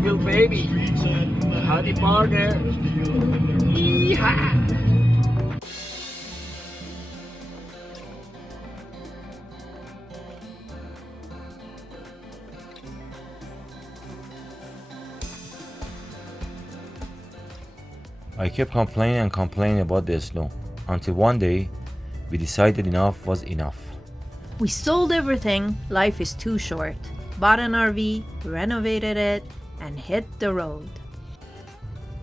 Nashville, baby. Howdy, partner. Yeehaw. I kept complaining and complaining about the snow until one day we decided enough was enough. We sold everything, life is too short, bought an RV, renovated it, and hit the road.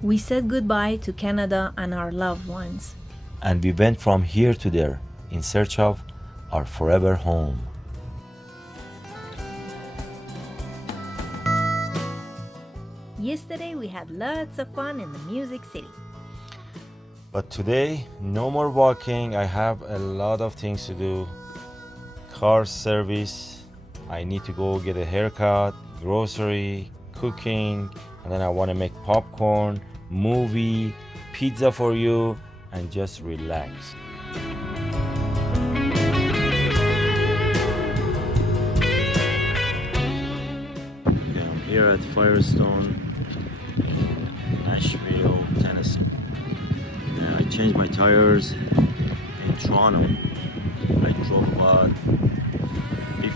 We said goodbye to Canada and our loved ones. And we went from here to there in search of our forever home. Yesterday we had lots of fun in the Music City. But today, no more walking. I have a lot of things to do. Car service, I need to go get a haircut, grocery, cooking, and then I want to make popcorn, movie, pizza for you, and just relax. Okay, I'm here at Firestone in Nashville, Tennessee. I changed my tires in Toronto. I drove about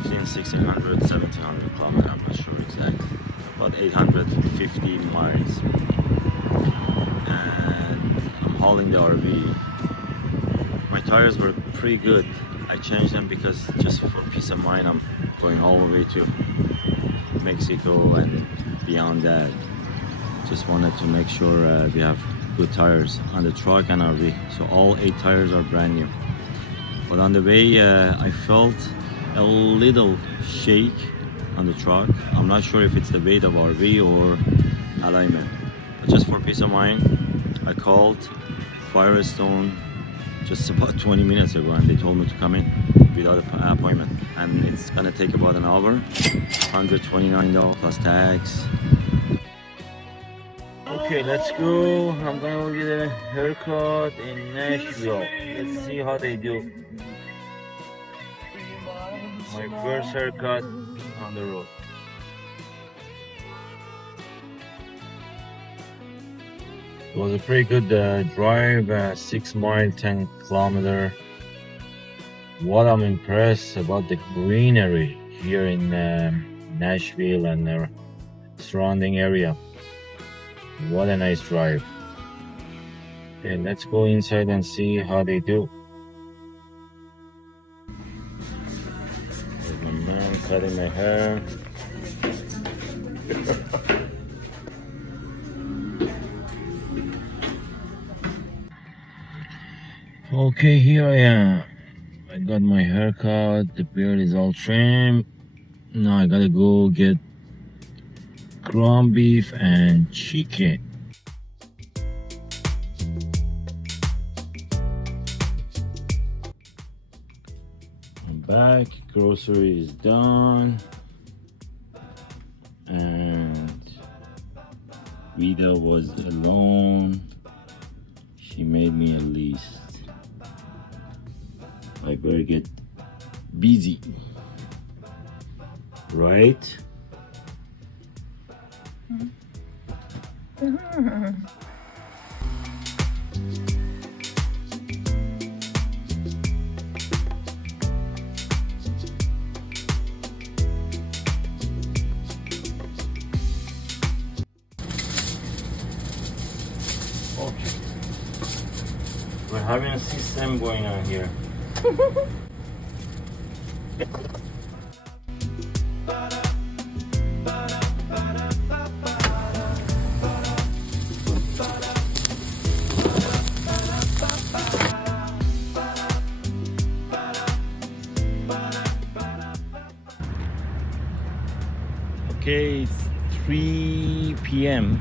1600, 1700 kilometers, I'm not sure exactly, about 850 miles. And I'm hauling the RV. My tires were pretty good. I changed them because just for peace of mind, I'm going all the way to Mexico and beyond that. Just wanted to make sure we have good tires on the truck and RV. So all 8 tires are brand new. But on the way, I felt a little shake on the truck. I'm not sure if it's the weight of RV or alignment. But just for peace of mind, I called Firestone just about 20 minutes ago and they told me to come in without an appointment. And it's gonna take about an hour, $129 plus tax. Okay, let's go. I'm gonna get a haircut in Nashville. Let's see how they do. My first haircut on the road. It was a pretty good drive, 6 mile, 10 kilometer. What I'm impressed about the greenery here in Nashville and the surrounding area. What a nice drive. Okay, let's go inside and see how they do. There's my man cutting my hair. Okay, here I am. I got my haircut, the beard is all trimmed. Now I gotta go get ground beef and chicken. I'm back, grocery is done, and Vida was alone. She made me a list. I better get busy, right? Okay. We're having a system going on here. Okay, it's 3 p.m.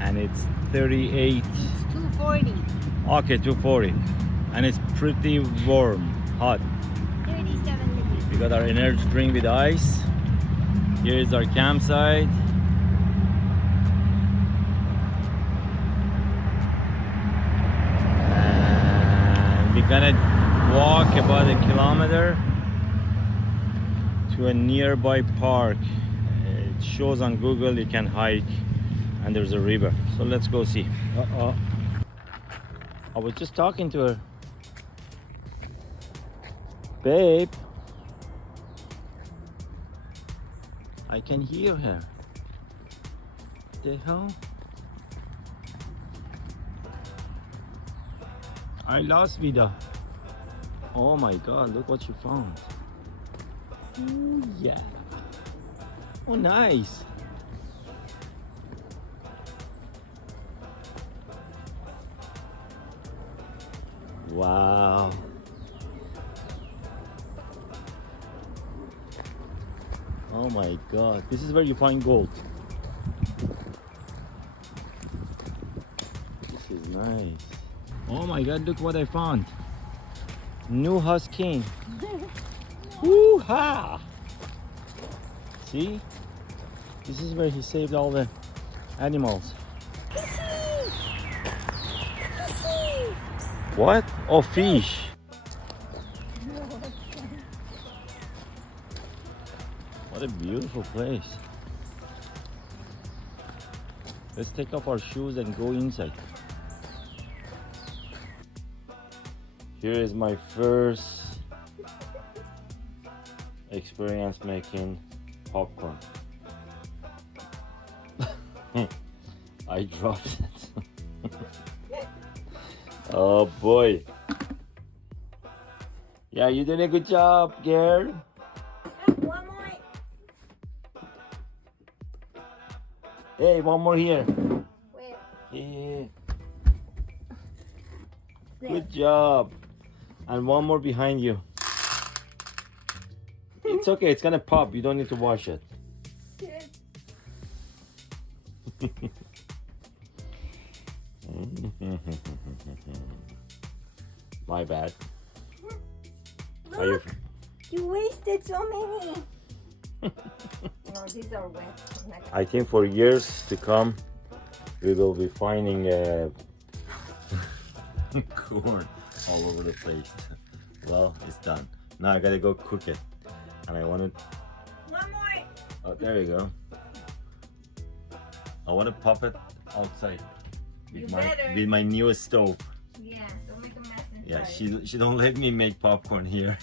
and it's 38. It's 240. Okay, 240. And it's pretty warm, hot. 37 degrees. We got our energy drink with ice. Here is our campsite. And we're gonna walk about a kilometer to a nearby park. shows on Google you can hike and there's a river. So let's go see. I was just talking to her. Babe, I can hear her. The hell? I lost Vida. Oh my god, look what you found. Ooh, yeah. Oh, nice. Wow. Oh my god, this is where you find gold. This is nice. Oh my god, look what I found. New Husky. Woo-ha! See? This is where he saved all the animals. What? Oh, fish. What a beautiful place. Let's take off our shoes and go inside. Here is my first experience making popcorn. I dropped it. Oh boy. Yeah, you did a good job, girl. One more. Hey, one more here. Where? Yeah. Good job. And one more behind you. It's okay, it's gonna pop. You don't need to wash it. My bad. Look, you wasted so many. No, these are wet. I think for years to come, we will be finding corn all over the place. Well, it's done. Now I gotta go cook it. And I wanted... One more. Oh, there you go. I want to pop it outside with my newest stove. Yeah, don't make a mess inside. Yeah, she don't let me make popcorn here.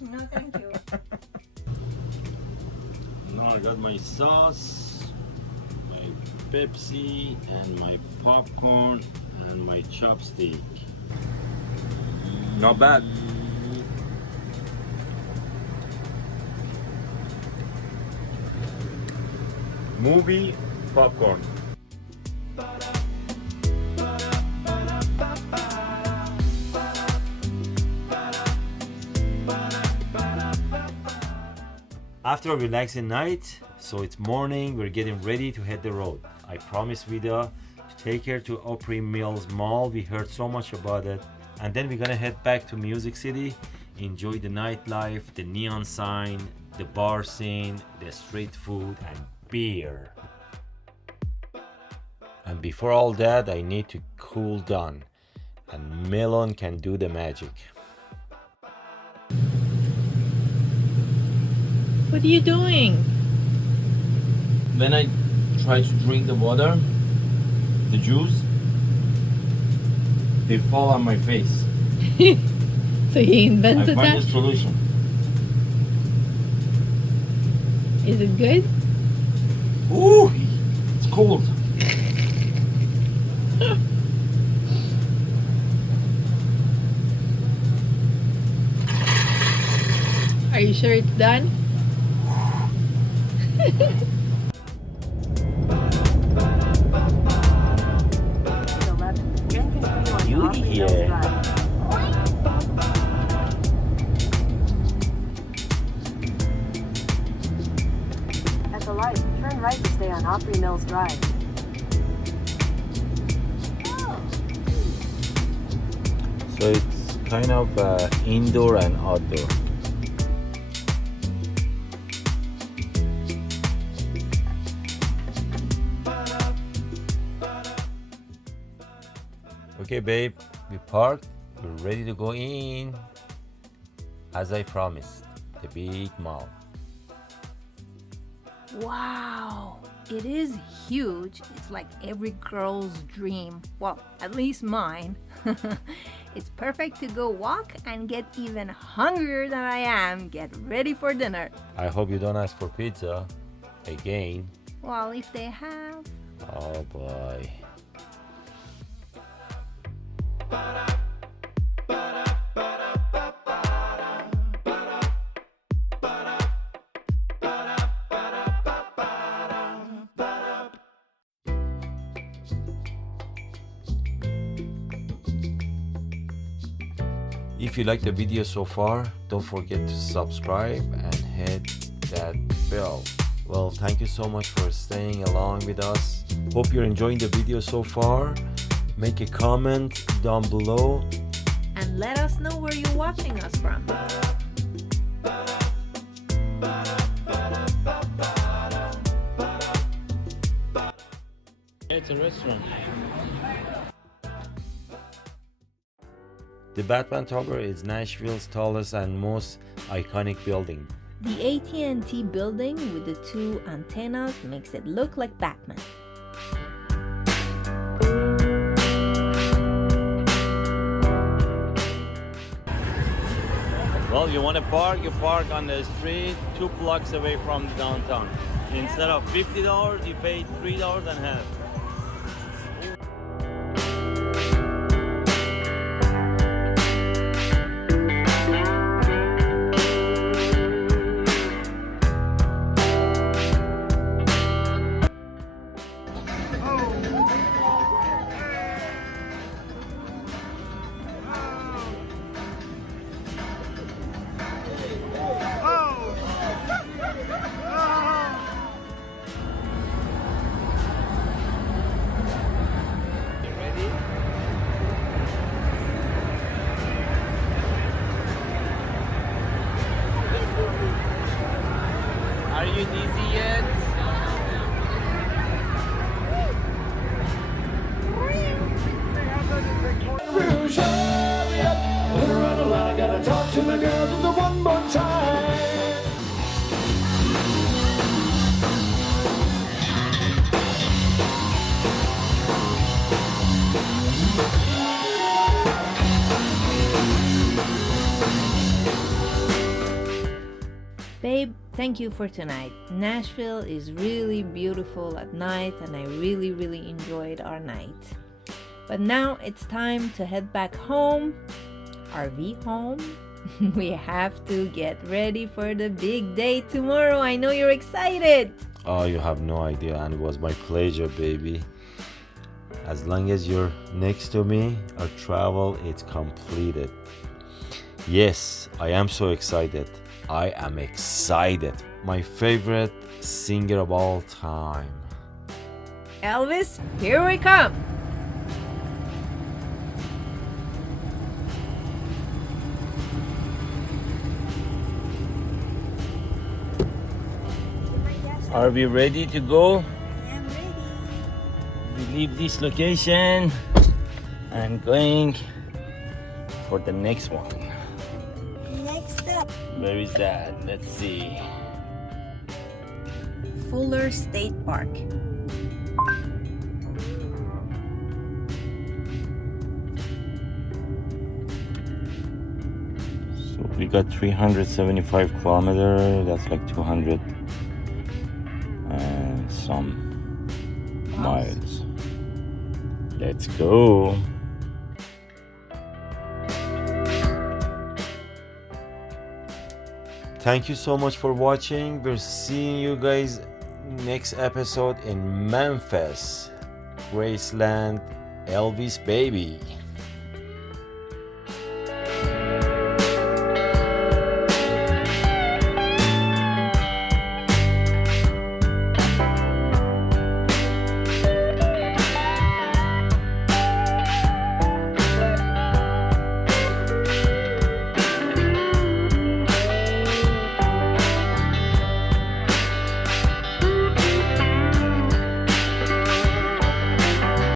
No, thank you. Now I got my sauce, my Pepsi, and my popcorn, and my chopstick. Not bad. Movie popcorn. After a relaxing night, so it's morning, we're getting ready to hit the road. I promised Vida to take her to Opry Mills Mall. We heard so much about it. And then we're gonna head back to Music City, enjoy the nightlife, the neon sign, the bar scene, the street food, and beer. And before all that, I need to cool down, and melon can do the magic. What are you doing? When I try to drink the water, the juice, they fall on my face. So he I invented find that? a solution. Is it good? Ooh, it's cold. Are you sure it's done? Beauty here. At the light, turn right to stay on Opry Mills Drive. So it's kind of indoor and outdoor. Okay, babe, we parked. We're ready to go in. As I promised, the big mall. Wow, it is huge. It's like every girl's dream. Well, at least mine. It's perfect to go walk and get even hungrier than I am. Get ready for dinner. I hope you don't ask for pizza again. Well, if they have. Oh boy. If you like the video so far, don't forget to subscribe and hit that bell. Well, thank you so much for staying along with us. Hope you're enjoying the video so far. Make a comment down below. And let us know where you're watching us from. It's a restaurant. The Batman Tower is Nashville's tallest and most iconic building. The AT&T building with the two antennas makes it look like Batman. Well, you want to park, you park on the street 2 blocks away from downtown. Instead of $50, you pay $3.50. Are you dizzy yet? I gotta talk to the girl just one more time. Babe, thank you for tonight. Nashville is really beautiful at night and I really enjoyed our night. But now it's time to head back home. RV home. We have to get ready for the big day tomorrow. I know you're excited. Oh, you have no idea, and it was my pleasure, baby. As long as you're next to me, our travel is completed. Yes, I am so excited. I am excited. My favorite singer of all time. Elvis, here we come. Are we ready to go? I'm ready. We leave this location and going for the next one. Next up, Where is that? Let's see. Fuller State Park. So we got 375 kilometers. That's like 200 and some miles. Let's go. Thank you so much for watching. We're seeing you guys next episode in Memphis, Graceland, Elvis baby.